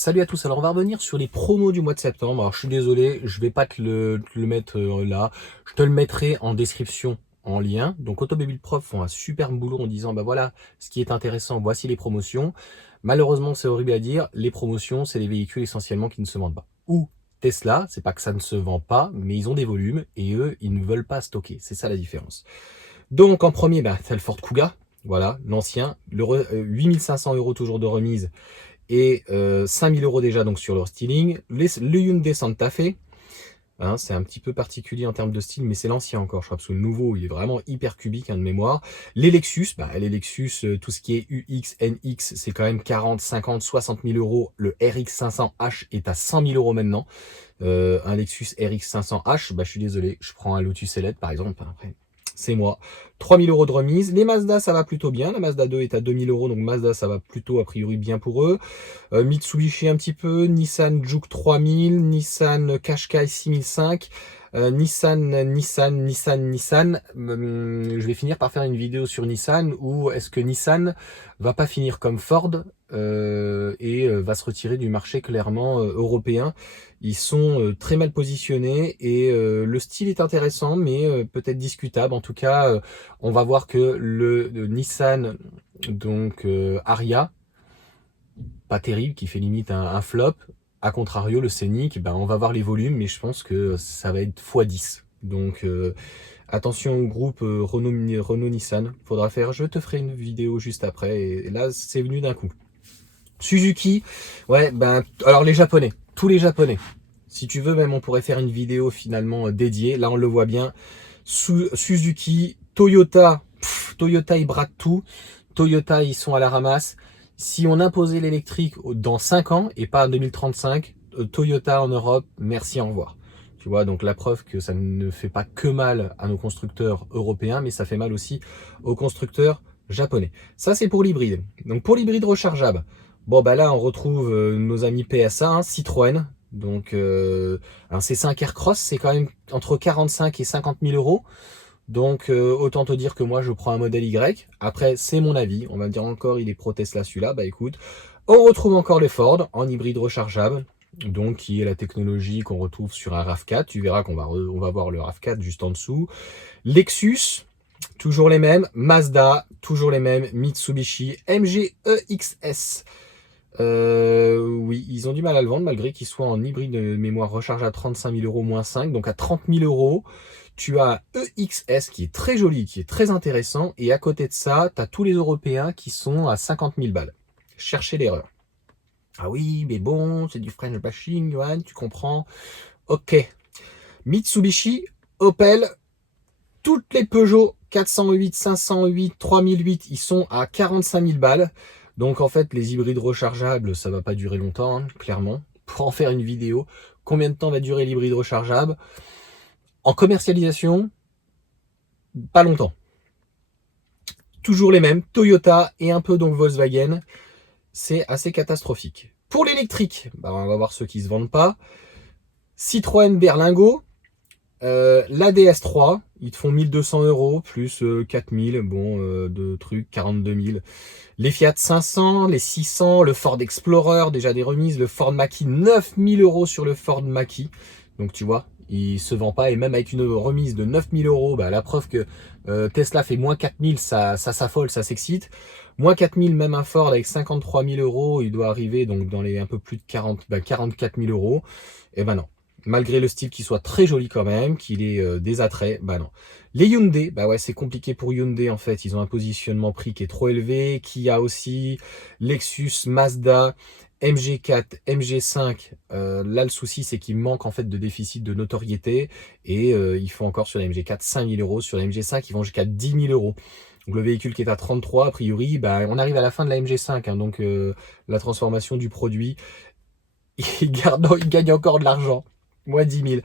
Salut à tous, alors on va revenir sur les promos du mois de septembre. Alors je suis désolé, je vais pas te le mettre là, je te le mettrai en description en lien. Donc Automobil Prof font un super boulot en disant bah voilà ce qui est intéressant, voici les promotions. Malheureusement c'est horrible à dire, les promotions c'est les véhicules essentiellement qui ne se vendent pas. Ou Tesla, c'est pas que ça ne se vend pas, mais ils ont des volumes et eux ils ne veulent pas stocker, c'est ça la différence. Donc en premier, bah, t'as le Ford Kuga, voilà, l'ancien, 8500 € toujours de remise et 5000 € déjà donc sur leur styling. Le Hyundai Santa Fe, hein, c'est un petit peu particulier en termes de style, mais c'est l'ancien encore, je crois, parce que le nouveau, il est vraiment hyper cubique, hein, de mémoire. Les Lexus, les Lexus, tout ce qui est UX, NX, c'est quand même 40, 50, 60 000 €. Le RX 500H est à 100 000 € maintenant. Un Lexus RX 500H, je suis désolé, je prends un Lotus Elite par exemple. Après, c'est moi. 3000 € de remise. Les Mazda, ça va plutôt bien. La Mazda 2 est à 2000 €, donc Mazda, ça va plutôt a priori bien pour eux. Mitsubishi un petit peu, Nissan Juke 3000, Nissan Qashqai 6005, Nissan. Je vais finir par faire une vidéo sur Nissan où est-ce que Nissan va pas finir comme Ford et va se retirer du marché clairement européen. Ils sont très mal positionnés et le style est intéressant mais peut-être discutable. En tout cas, on va voir que le Nissan donc Ariya, pas terrible, qui fait limite un flop. A contrario, le Scénic, on va voir les volumes, mais je pense que ça va être x10. Donc attention au groupe Renault-Nissan. Je te ferai une vidéo juste après. Et là, c'est venu d'un coup. Suzuki, ouais, alors les Japonais, tous les Japonais. Si tu veux, même on pourrait faire une vidéo finalement dédiée. Là, on le voit bien. Suzuki, Toyota, Toyota, ils bradent tout. Toyota, ils sont à la ramasse. Si on imposait l'électrique dans 5 ans et pas en 2035, Toyota en Europe, merci, au revoir. Tu vois, donc la preuve que ça ne fait pas que mal à nos constructeurs européens, mais ça fait mal aussi aux constructeurs japonais. Ça, c'est pour l'hybride. Donc pour l'hybride rechargeable, bon, là, on retrouve nos amis PSA, hein, Citroën. Donc un C5 Aircross, c'est quand même entre 45 et 50 000 €. Donc autant te dire que moi je prends un modèle Y. Après c'est mon avis, on va me dire encore il est pro Tesla celui-là. Écoute, on retrouve encore les Ford en hybride rechargeable, donc qui est la technologie qu'on retrouve sur un RAV4. Tu verras qu'on va on va voir le RAV4 juste en dessous. Lexus, toujours les mêmes. Mazda, toujours les mêmes. Mitsubishi, MG EXS. Oui, ils ont du mal à le vendre malgré qu'il soit en hybride de mémoire rechargeable à 35 000 € moins 5, donc à 30 000 €. Tu as EXS qui est très joli, qui est très intéressant, et à côté de ça, tu as tous les Européens qui sont à 50 000 balles. Cherchez l'erreur. Ah oui, mais bon, c'est du French bashing, Johan, tu comprends. Ok. Mitsubishi, Opel, toutes les Peugeot 408, 508, 3008, ils sont à 45 000 balles. Donc en fait, les hybrides rechargeables, ça va pas durer longtemps, hein, clairement. Pour en faire une vidéo, combien de temps va durer l'hybride rechargeable? En commercialisation, pas longtemps. Toujours les mêmes, Toyota et un peu donc Volkswagen. C'est assez catastrophique. Pour l'électrique, on va voir ceux qui se vendent pas. Citroën Berlingo, la DS3, ils te font 1200 € plus 4000, de trucs, 42 000. Les Fiat 500, les 600, le Ford Explorer, déjà des remises, le Ford Mach-E, 9000 € sur le Ford Mach-E. Donc tu vois, il se vend pas, et même avec une remise de 9000 €, la preuve que Tesla fait moins 4000, ça s'affole, ça s'excite. Moins 4000, même un Ford avec 53 000 €, il doit arriver donc dans les un peu plus de 44 000 €. Et non. Malgré le style qui soit très joli quand même, qu'il ait des attraits, non. Les Hyundai, ouais, c'est compliqué pour Hyundai en fait. Ils ont un positionnement prix qui est trop élevé. Kia aussi, Lexus, Mazda, MG4, MG5. Là, le souci, c'est qu'il manque en fait de déficit de notoriété. Et il faut encore sur la MG4 5 000 €. Sur la MG5, ils vont jusqu'à 10 000 €. Donc le véhicule qui est à 33, a priori, on arrive à la fin de la MG5. Hein, donc la transformation du produit, il gagne encore de l'argent. Moins 10 000.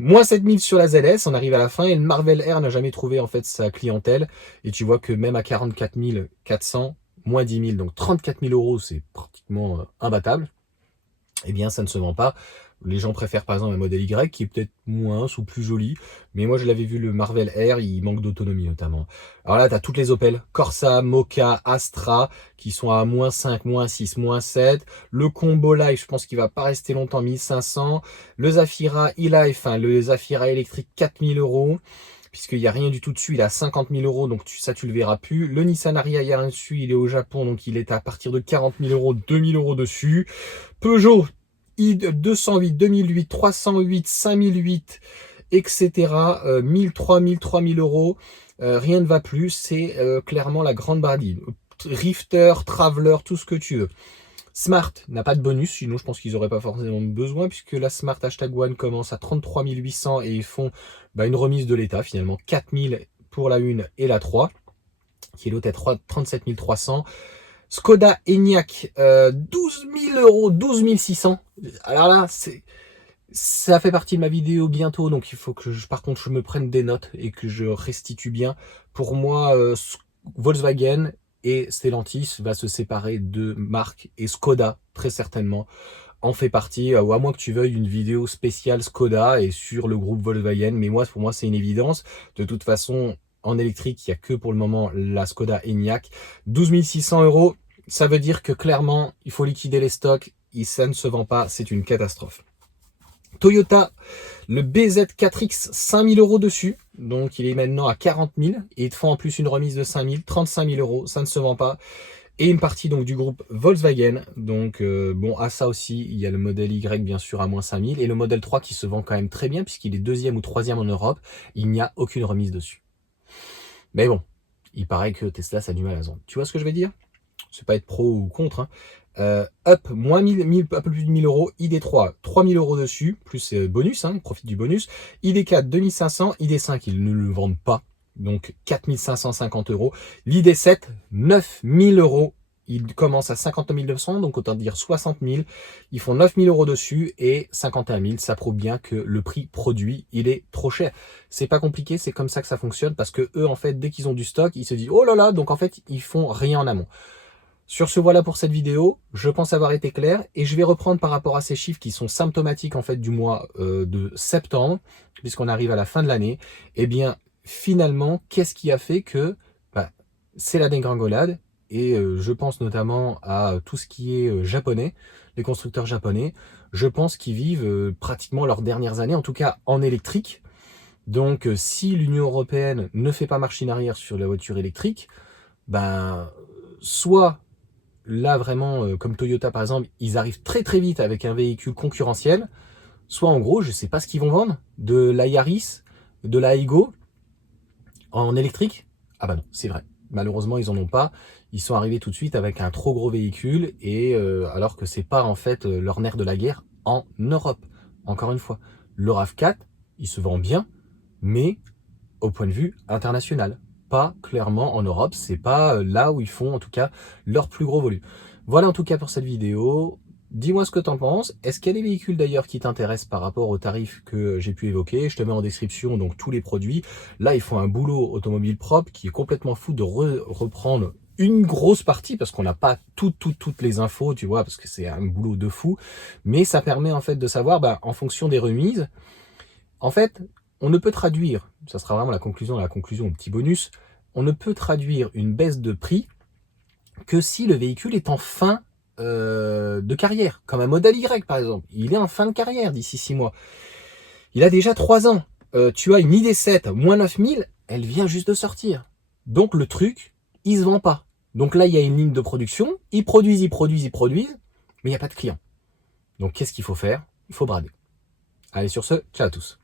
Moins 7 000 sur la ZS, on arrive à la fin, et le Marvel R n'a jamais trouvé en fait sa clientèle. Et tu vois que même à 44 400, moins 10 000, donc 34 000 €, c'est pratiquement imbattable. eh bien ça ne se vend pas. Les gens préfèrent par exemple un modèle Y qui est peut-être moins ou plus joli, mais moi je l'avais vu, le Marvel R, il manque d'autonomie notamment. Alors là, tu as toutes les Opel, Corsa, Mocha, Astra, qui sont à -5, -6, -7. Le Combo Life, je pense qu'il va pas rester longtemps, 1500. Le Zafira e-Life, enfin le Zafira électrique, 4000 €. Puisqu'il n'y a rien du tout dessus, il est à 50 000 €, donc ça tu le verras plus. Le Nissan Ariya, il n'y a rien dessus, il est au Japon, donc il est à partir de 40 000 €, 2000 € dessus. Peugeot i208, 2008, 308, 5008, etc. 1000, 3000, 3000 €. Rien ne va plus, c'est clairement la grande bardine. Rifter, Traveler, tout ce que tu veux. Smart n'a pas de bonus, sinon je pense qu'ils n'auraient pas forcément besoin, puisque la Smart #1 commence à 33 800 et ils font une remise de l'État finalement, 4000 pour la 1 et la 3, qui est l'autre à 37 300. Skoda Enyaq, 12 000 €, 12 600. Alors là, ça fait partie de ma vidéo bientôt, donc il faut que par contre je me prenne des notes et que je restitue bien. Pour moi, Volkswagen et Stellantis va se séparer de marque, et Skoda très certainement en fait partie, ou à moins que tu veuilles une vidéo spéciale Skoda et sur le groupe Volkswagen, mais pour moi c'est une évidence. De toute façon, en électrique, il n'y a que pour le moment la Skoda Enyaq. 12 600 €, ça veut dire que clairement il faut liquider les stocks et ça ne se vend pas, c'est une catastrophe. Toyota, le BZ4X, 5000 € dessus, donc il est maintenant à 40 000, et ils te font en plus une remise de 5000, 35 000 €, ça ne se vend pas. Et une partie donc du groupe Volkswagen, donc bon, à ça aussi, il y a le modèle Y bien sûr à -5000, et le modèle 3 qui se vend quand même très bien, puisqu'il est 2e ou 3e en Europe, il n'y a aucune remise dessus. Mais bon, il paraît que Tesla, ça a du mal à se vendre. Tu vois ce que je vais dire? C'est pas être pro ou contre, hein. Up, moins 1000, un peu plus de 1000 €. ID3, 3000 € dessus, plus bonus, hein, profite du bonus. ID4, 2500. ID5, ils ne le vendent pas, donc 4550 €. L'ID7, 9000 €. Il commence à 59 900, donc autant dire 60 000. Ils font 9000 € dessus et 51 000. Ça prouve bien que le prix produit, il est trop cher. C'est pas compliqué, c'est comme ça que ça fonctionne, parce que eux, en fait, dès qu'ils ont du stock, ils se disent oh là là, donc en fait, ils font rien en amont. Sur ce, voilà pour cette vidéo. Je pense avoir été clair et je vais reprendre par rapport à ces chiffres qui sont symptomatiques en fait du mois de septembre, puisqu'on arrive à la fin de l'année. Eh bien, finalement, qu'est-ce qui a fait que c'est la dégringolade? Et je pense notamment à tout ce qui est japonais, les constructeurs japonais. Je pense qu'ils vivent pratiquement leurs dernières années, en tout cas en électrique. Donc, si l'Union européenne ne fait pas machine arrière sur la voiture électrique, soit là vraiment, comme Toyota par exemple, ils arrivent très très vite avec un véhicule concurrentiel, soit en gros, je ne sais pas ce qu'ils vont vendre, de la Yaris, de la Aygo en électrique. Ah bah non, c'est vrai. Malheureusement, ils en ont pas. Ils sont arrivés tout de suite avec un trop gros véhicule, et alors que c'est pas en fait leur nerf de la guerre en Europe. Encore une fois, le RAV4, il se vend bien, mais au point de vue international. Pas clairement en Europe, c'est pas là où ils font en tout cas leur plus gros volume. Voilà en tout cas pour cette vidéo. Dis-moi ce que t'en penses. Est-ce qu'il y a des véhicules d'ailleurs qui t'intéressent par rapport aux tarifs que j'ai pu évoquer? Je te mets en description donc tous les produits. Là, ils font un boulot automobile propre qui est complètement fou de reprendre une grosse partie, parce qu'on n'a pas toutes les infos, tu vois, parce que c'est un boulot de fou. Mais ça permet en fait de savoir, en fonction des remises, en fait, on ne peut traduire, ça sera vraiment la conclusion au petit bonus, on ne peut traduire une baisse de prix que si le véhicule est en fin de carrière, comme un modèle Y par exemple. Il est en fin de carrière d'ici 6 mois. Il a déjà 3 ans. Tu as une ID7 moins 9000, elle vient juste de sortir. Donc le truc, il se vend pas. Donc là, il y a une ligne de production, ils produisent, mais il n'y a pas de client. Donc qu'est-ce qu'il faut faire? Il faut brader. Allez, sur ce, ciao à tous.